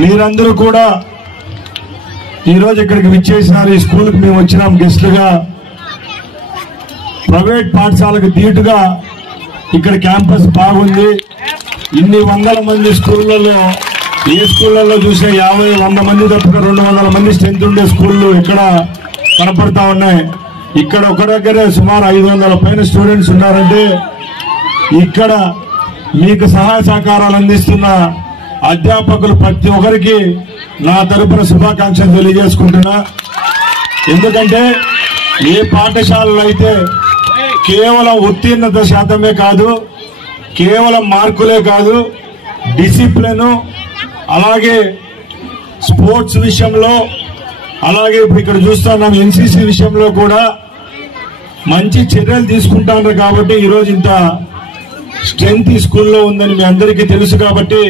మీరందరూ కూడా ఈరోజు ఇక్కడికి విచ్చేసినారు. ఈ స్కూల్కి మేము వచ్చినాం గెస్ట్లుగా. ప్రైవేట్ పాఠశాలకు ధీటుగా ఇక్కడ క్యాంపస్ బాగుంది. ఇన్ని వందల మంది స్కూళ్ళలో ఏ స్కూళ్ళలో చూసే 50-100 మంది తప్పక 200 మంది స్ట్రెంత్ ఉండే స్కూళ్ళు ఇక్కడ కనపడతా ఉన్నాయి. ఇక్కడ ఒక దగ్గరే సుమారు 500 పైన స్టూడెంట్స్ ఉన్నారంటే ఇక్కడ మీకు సహాయ సహకారాలు అందిస్తున్న అధ్యాపకులు ప్రతి ఒక్కరికి నా తరపున శుభాకాంక్షలు తెలియజేసుకుంటున్నా. ఎందుకంటే ఏ పాఠశాలలో అయితే కేవలం ఉత్తీర్ణత శాతమే కాదు, కేవలం మార్కులే కాదు, డిసిప్లిన్, అలాగే స్పోర్ట్స్ విషయంలో, అలాగే ఇక్కడ చూస్తున్నాం ఎన్సీసీ విషయంలో కూడా మంచి చర్యలు తీసుకుంటారు. కాబట్టి ఈరోజు ఇంత స్ట్రెంత్ ఈ స్కూల్లో ఉందని మీ అందరికీ తెలుసు. కాబట్టి